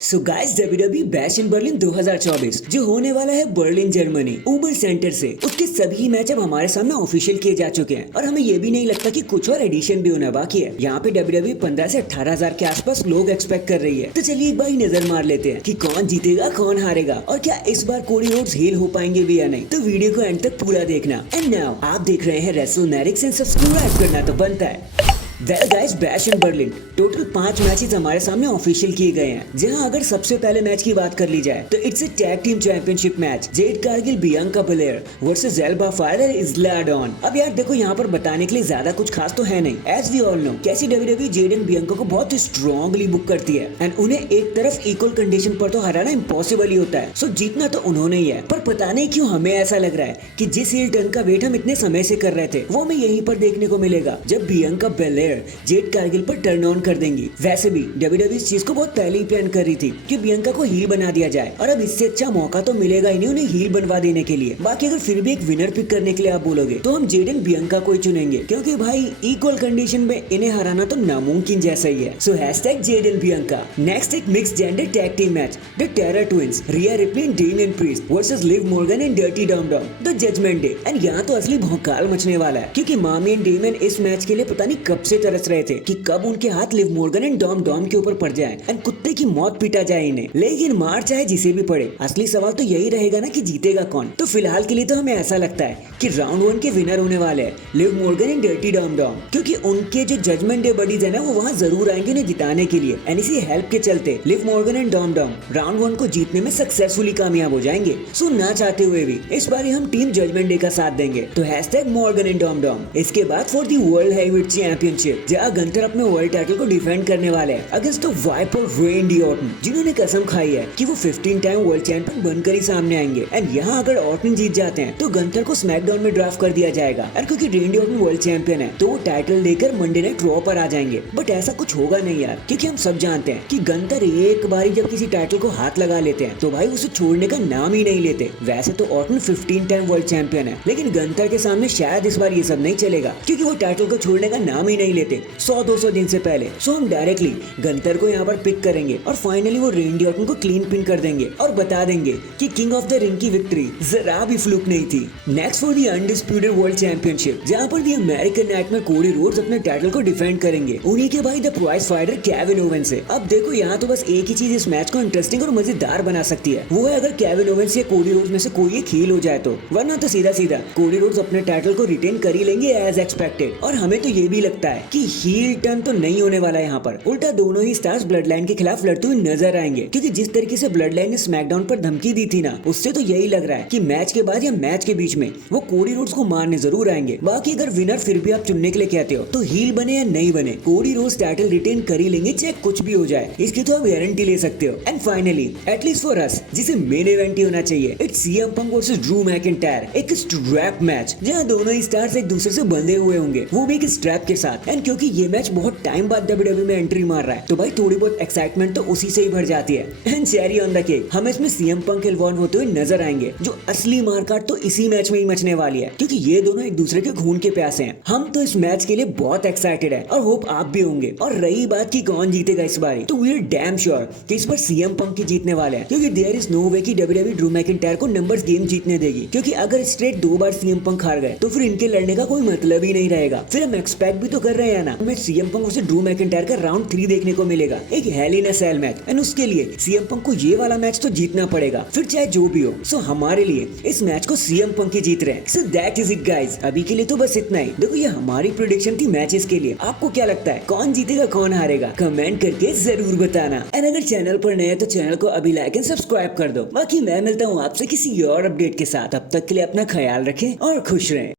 So guys WWE bash in Berlin 2024 जो होने वाला है बर्लिन जर्मनी उबर सेंटर से, उसके सभी मैच अब हमारे सामने ऑफिशियल किए जा चुके हैं और हमें ये भी नहीं लगता कि कुछ और एडिशन भी होना बाकी है। यहाँ पे डब्ल्यूडब्ल्यूई 15 से 18,000 के आसपास लोग एक्सपेक्ट कर रही है। तो चलिए एक बार नजर मार लेते हैं कि कौन जीतेगा कौन हारेगा और क्या इस बार कोडी रोड्स हील हो पाएंगे भी या नहीं। तो वीडियो को एंड तक पूरा देखना। एंड नाउ आप देख रहे हैं रेसलमैनिक्स एंड सब्सक्राइब करना तो बनता है। Well guys bash in Berlin total 5 matches हमारे सामने ऑफिशियल किए गए हैं, जहां अगर सबसे पहले मैच की बात कर ली जाए तो it's a tag team championship match Jade Cargill Bianca Belair versus Elba fire और इस्ला डॉन। अब यार देखो यहाँ पर बताने के लिए ज्यादा कुछ खास तो है नहीं। एज वी ऑल नो कैसी डब्ल्यूडब्ल्यूई जेड एंड बियांका को बहुत स्ट्रांगली बुक करती है एंड उन्हें एक तरफ इक्वल कंडीशन पर तो हराना इम्पॉसिबल ही होता है। सो जीतना तो उन्होंने ही है, पर पता नहीं क्यों हमें ऐसा लग रहा है कि जिस हील टर्न का वेट हम इतने समय से कर रहे थे वो हमें यहीं पर देखने को मिलेगा जब बियांका बेलेयर जेड कारगिल पर टर्न ऑन कर देंगी। वैसे भी डब्ल्यूडब्ल्यूई इस चीज को बहुत पहले ही प्लान कर रही थी कि बियांका को हील बना दिया जाए और अब इससे अच्छा मौका तो मिलेगा ही नहीं उन्हें हील बनवा देने के लिए। बाकी अगर फिर भी एक विनर पिक करने के लिए आप बोलोगे तो हम जेड एंड बियांका को ही चुनेंगे, क्योंकि भाई इक्वल कंडीशन में इन्हें हराना तो नामुमकिन जैसा ही है। So hashtag Jade and Bianca. Next एक mix gender tag team match the Terror Twins Rhea Ripley and Damian Priest versus Liv Morgan and Dirty Dom Dom the Judgment Day. And यहाँ तो असली भौकाल मचने वाला है, क्योंकि मामी एंड डेमियन इस मैच के लिए पता नहीं कब से तरस रहे थे कि कब उनके हाथ Liv Morgan and Dom Dom के ऊपर पड़ जाए एंड कुत्ते की मौत पीटा जाए इन्हें। लेकिन मार चाहे जिसे भी पड़े, असली सवाल तो यही रहेगा ना कि जीतेगा कौन। तो फिलहाल के लिए तो हमें ऐसा लगता है कि राउंड 1 के विनर होने वाले हैं Liv Morgan and Dirty Dom Dom, क्योंकि उनके जो जजमेंट डे बडीज है ना वो वहाँ जरूर आएंगे उन्हें जिताने के लिए एंड इसी हेल्प के चलते Liv Morgan and Dom Dom round 1 को जीतने में सक्सेसफुली कामयाब हो जाएंगे। सो ना चाहते हुए भी इस बार हम टीम जजमेंट डे का साथ देंगे। तो hashtag Morgan and Dom Dom. इसके बाद for the world heavyweight championship जहाँ गंथर अपने वर्ल्ड टाइटल को डिफेंड करने वाले हैं against the Viper Randy Orton, जिन्होंने कसम खाई है कि वो 15 टाइम वर्ल्ड चैंपियन बनकर ही सामने आएंगे। एंड यहाँ अगर ऑर्टन जीत जाते हैं तो गंथर को स्मैकडाउन में ड्राफ्ट कर दिया जाएगा और क्योंकि रेंडी ऑर्टन वर्ल्ड चैंपियन है तो वो टाइटल लेकर मंडे नाइट रॉ पर आ जाएंगे। बट ऐसा कुछ होगा नहीं यार, क्योंकि हम सब जानते हैं कि गंथर एक बार जब किसी टाइटल को हाथ लगा लेते हैं तो भाई उसे छोड़ने का नाम ही नहीं लेते। वैसे तो ऑर्टन 15 टाइम वर्ल्ड चैंपियन है, लेकिन गंथर के सामने शायद इस बार ये सब नहीं चलेगा, क्योंकि वो टाइटल को छोड़ने का नाम ही नहीं लेते 100-200 दिन से पहले। सो हम डायरेक्टली गंथर को यहाँ पर पिक करेंगे और फाइनली वो रेंडी ऑर्टन को क्लीन पिन कर देंगे और बता देंगे कि किंग ऑफ द रिंग की विक्ट्री जरा भी फ्लूक नहीं थी। Next for the undisputed world championship जहाँ पर the American Nightmare Cody Rhodes अपने टाइटल को डिफेंड करेंगे उन्हीं के भाई the prize fighter Kevin Owens से। अब देखो यहाँ तो बस एक ही चीज इस मैच को इंटरेस्टिंग और मजेदार बना सकती है, वो है अगर केविन ओवेन या कोडी रोड्स में से कोई एक हील हो जाए तो, वरना तो सीधा सीधा कोडी रोड्स अपने टाइटल को रिटेन कर ही लेंगे एज एक्सपेक्टेड। और हमें तो ये भी लगता है कि हील टर्न तो नहीं होने वाला यहाँ पर, उल्टा दोनों ही स्टार्स ब्लड लाइन के खिलाफ लड़ते हुए नजर आएंगे, क्योंकि जिस तरीके से ब्लड लाइन ने स्मैकडाउन पर धमकी दी थी ना, उससे तो यही लग रहा है कि मैच के बाद या मैच के बीच में वो कोडी रोड्स को मारने जरूर आएंगे। बाकी अगर विनर फिर भी आप चुनने के लिए कहते हो तो हील बने या नहीं बने कोडी रोड्स टाइटल रिटेन कर ही लेंगे, चाहे कुछ भी हो जाए, इसकी तो आप गारंटी ले सकते हो। And finally at least for us जिसे मेन इवेंट ही होना चाहिए, it's CM Punk versus Drew McIntyre, एक स्ट्रैप मैच जहां दोनों ही स्टार्स एक दूसरे से बंधे हुए होंगे, वो भी एक स्ट्रैप के साथ। एंड क्योंकि ये मैच बहुत टाइम बाद डब्ल्यूडब्ल्यूई में एंट्री मार रहा है तो भाई थोड़ी बहुत एक्साइटमेंट तो उसी से ही भर जाती है। And cherry on the cake हम इसमें सीएम पंक इन्वॉल्व होते हुए नजर आएंगे, जो असली मारकाट तो इसी मैच में ही मचने वाली है, क्योंकि ये दोनों एक दूसरे के खून के प्यासे हैं। हम तो इस मैच के लिए बहुत एक्साइटेड है और होप आप भी होंगे। और रही बात की कौन जीतेगा इस बारी, तो वी आर डैम श्योर कि इस बार सीएम पंक ही जीतने वाले हैं, क्योंकि देयर इज नो वे कि डब्ल्यूडब्ल्यूई ड्रू मैकिंटायर को नंबर्स गेम जीतने देगी, क्योंकि अगर स्ट्रेट 2 बार सीएम पंक हार गए तो फिर इनके लड़ने का कोई मतलब ही नहीं रहेगा। फिर हम एक्सपेक्ट भी तो कर रहे हैं ना, हमें CM Punk versus Drew McIntyre का राउंड 3 देखने को मिलेगा, एक Hell in a Cell match. And उसके लिए सीएम पंक को ये वाला मैच तो जीतना पड़ेगा, फिर चाहे जो भी हो। सो हमारे लिए इस मैच को सीएम पंक ही जीत रहे हैं। So that is it guys, अभी के लिए तो बस इतना ही। देखो ये हमारी प्रेडिक्शन थी मैचेस के लिए, आपको क्या लगता है कौन जीतेगा कौन हारेगा, कमेंट करके जरूर बताना। एंड अगर चैनल पर नए तो चैनल को अभी लाइक एंड सब्सक्राइब कर दो। बाकी मैं मिलता हूँ आपसे किसी और अपडेट के साथ, तब तक के लिए अपना ख्याल रखें और खुश रहें।